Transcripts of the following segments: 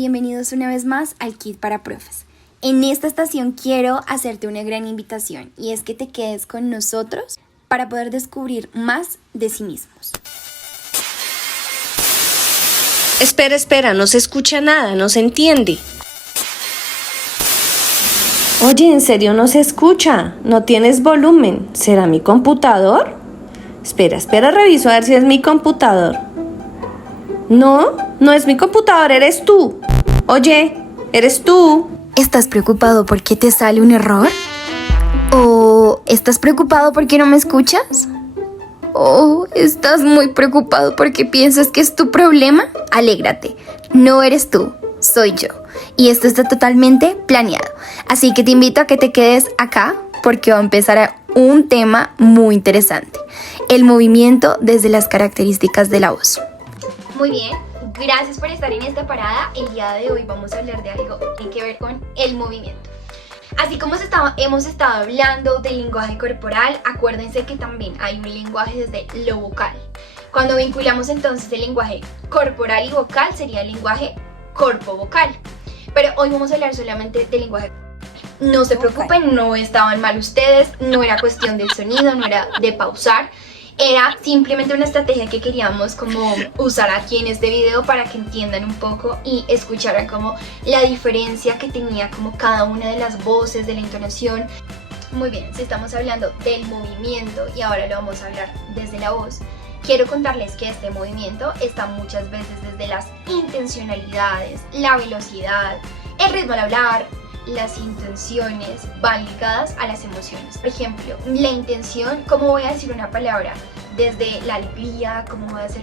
bienvenidos una vez más al Kit para Profes. En esta estación quiero hacerte una gran invitación y es que te quedes con nosotros para poder descubrir más de sí mismos. Espera, no se escucha nada, no se entiende. Oye, ¿en serio no se escucha? ¿No tienes volumen? ¿Será mi computador? Espera, reviso a ver si es mi computador. No es mi computador, eres tú. Oye, eres tú. ¿Estás preocupado porque te sale un error? ¿O estás preocupado porque no me escuchas? ¿O estás muy preocupado porque piensas que es tu problema? Alégrate, no eres tú, soy yo. Y esto está totalmente planeado. Así que te invito a que te quedes acá porque va a empezar un tema muy interesante. El movimiento desde las características de la voz. Muy bien, gracias por estar en esta parada. El día de hoy vamos a hablar de algo que tiene que ver con el movimiento. Así como hemos estado hablando del lenguaje corporal, acuérdense que también hay un lenguaje desde lo vocal. Cuando vinculamos entonces el lenguaje corporal y vocal sería el lenguaje corpo-vocal. Pero hoy vamos a hablar solamente del lenguaje. No se preocupen, no estaban mal ustedes, no era cuestión del sonido, no era de pausar. Era simplemente una estrategia que queríamos como usar aquí en este video para que entiendan un poco y escucharan como la diferencia que tenía como cada una de las voces, de la entonación. Muy bien, si estamos hablando del movimiento y ahora lo vamos a hablar desde la voz, quiero contarles que este movimiento está muchas veces desde las intencionalidades, la velocidad, el ritmo al hablar. Las intenciones van ligadas a las emociones. Por ejemplo, la intención, ¿cómo voy a decir una palabra desde la alegría? ¿Cómo voy a hacer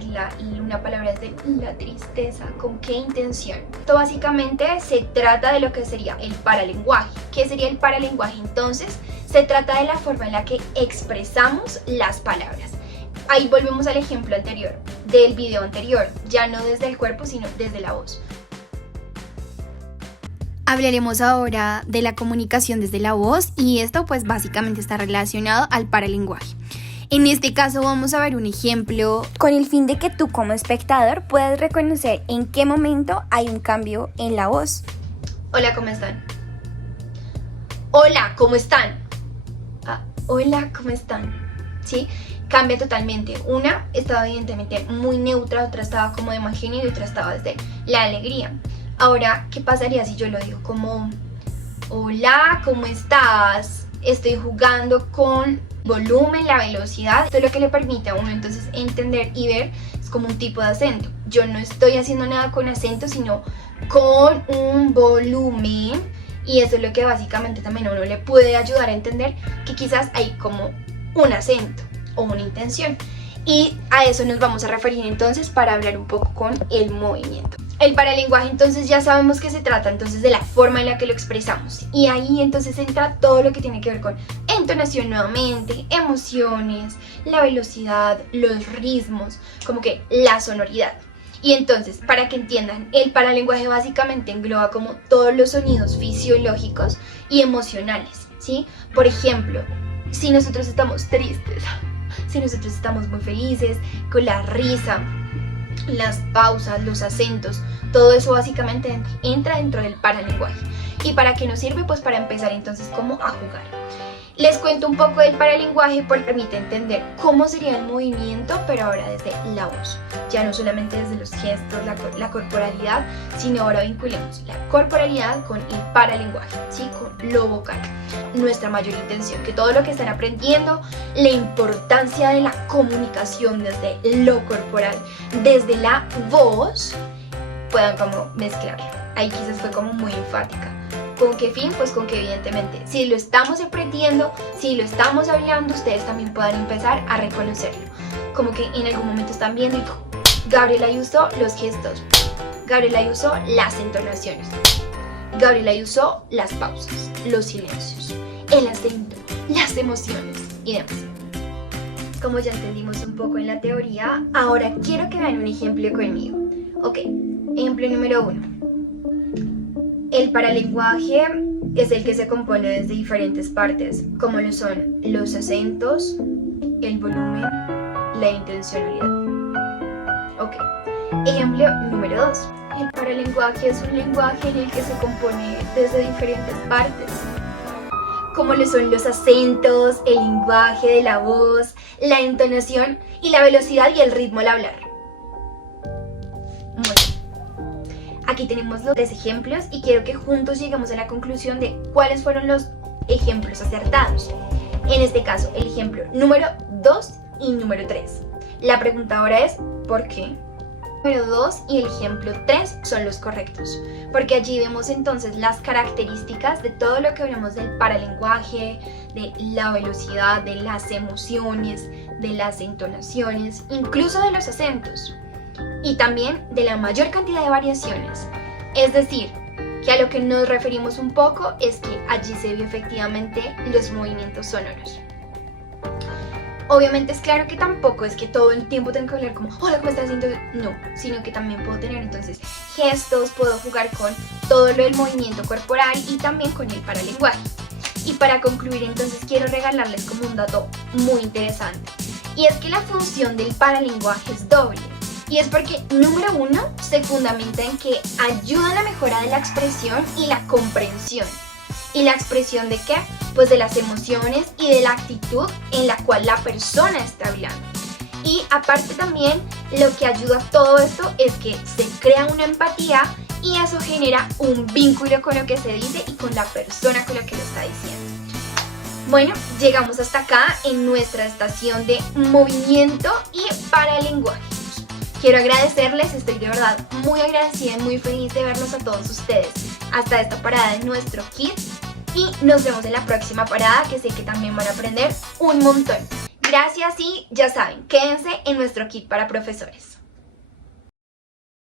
una palabra desde la tristeza? ¿Con qué intención? Esto básicamente se trata de lo que sería el paralenguaje. ¿Qué sería el paralenguaje entonces? Se trata de la forma en la que expresamos las palabras. Ahí volvemos al ejemplo anterior, del video anterior, ya no desde el cuerpo, sino desde la voz. Hablaremos ahora de la comunicación desde la voz y esto pues básicamente está relacionado al paralenguaje. En este caso vamos a ver un ejemplo con el fin de que tú como espectador puedas reconocer en qué momento hay un cambio en la voz. Hola, ¿cómo están? Hola, ¿cómo están? Hola, ¿cómo están? ¿Sí? Cambia totalmente. Una estaba evidentemente muy neutra, otra estaba como de mal genio y otra estaba desde la alegría. Ahora, ¿qué pasaría si yo lo digo como hola, ¿cómo estás? Estoy jugando con volumen, la velocidad. Esto es lo que le permite a uno entonces entender y ver, es como un tipo de acento. Yo no estoy haciendo nada con acento, sino con un volumen. Y eso es lo que básicamente también a uno le puede ayudar a entender que quizás hay como un acento o una intención. Y a eso nos vamos a referir entonces para hablar un poco con el movimiento. El paralenguaje entonces ya sabemos que se trata entonces de la forma en la que lo expresamos y ahí entonces entra todo lo que tiene que ver con entonación nuevamente, emociones, la velocidad, los ritmos, como que la sonoridad. Y entonces, para que entiendan, el paralenguaje básicamente engloba como todos los sonidos fisiológicos y emocionales, ¿sí? Por ejemplo, si nosotros estamos tristes, si nosotros estamos muy felices, con la risa, las pausas, los acentos, todo eso básicamente entra dentro del paralenguaje. ¿Y para qué nos sirve? Pues para empezar entonces como a jugar. Les cuento un poco del paralenguaje porque permite entender cómo sería el movimiento, pero ahora desde la voz. Ya no solamente desde los gestos, la corporalidad, sino ahora vinculamos la corporalidad con el paralenguaje, ¿sí? Con lo vocal. Nuestra mayor intención, que todo lo que están aprendiendo, la importancia de la comunicación desde lo corporal, desde la voz, puedan como mezclarlo. Ahí quizás fue como muy enfática. ¿Con qué fin? Pues con que evidentemente si lo estamos aprendiendo, si lo estamos hablando, ustedes también puedan empezar a reconocerlo. Como que en algún momento están viendo y Gabriela usó los gestos, Gabriela usó las entonaciones, Gabriela usó las pausas, los silencios, el acento, las emociones y demás. Como ya entendimos un poco en la teoría, ahora quiero que vean un ejemplo conmigo. Ok, ejemplo número 1. El paralenguaje es el que se compone desde diferentes partes, como lo son los acentos, el volumen, la intencionalidad. Ok, ejemplo número 2. El paralenguaje es un lenguaje en el que se compone desde diferentes partes, como lo son los acentos, el lenguaje de la voz, la entonación y la velocidad y el ritmo al hablar. Muy bien. Aquí tenemos los 3 ejemplos y quiero que juntos lleguemos a la conclusión de cuáles fueron los ejemplos acertados. En este caso, el ejemplo número 2 y número 3. La pregunta ahora es ¿por qué? Número 2 y el ejemplo 3 son los correctos, porque allí vemos entonces las características de todo lo que hablamos del paralenguaje, de la velocidad, de las emociones, de las entonaciones, incluso de los acentos, y también de la mayor cantidad de variaciones. Es decir, que a lo que nos referimos un poco es que allí se vio efectivamente los movimientos sonoros. Obviamente es claro que tampoco es que todo el tiempo tengo que hablar como hola, ¿cómo estás haciendo? No, sino que también puedo tener entonces gestos, puedo jugar con todo lo del movimiento corporal y también con el paralenguaje. Y para concluir entonces quiero regalarles como un dato muy interesante, y es que la función del paralenguaje es doble. Y es porque, número 1, se fundamenta en que ayuda a la mejora de la expresión y la comprensión. ¿Y la expresión de qué? Pues de las emociones y de la actitud en la cual la persona está hablando. Y aparte también, lo que ayuda a todo esto es que se crea una empatía y eso genera un vínculo con lo que se dice y con la persona con la que lo está diciendo. Bueno, llegamos hasta acá en nuestra estación de movimiento y paralenguaje. Quiero agradecerles, estoy de verdad muy agradecida y muy feliz de verlos a todos ustedes hasta esta parada de nuestro kit y nos vemos en la próxima parada, que sé que también van a aprender un montón. Gracias y ya saben, quédense en nuestro kit para profesores.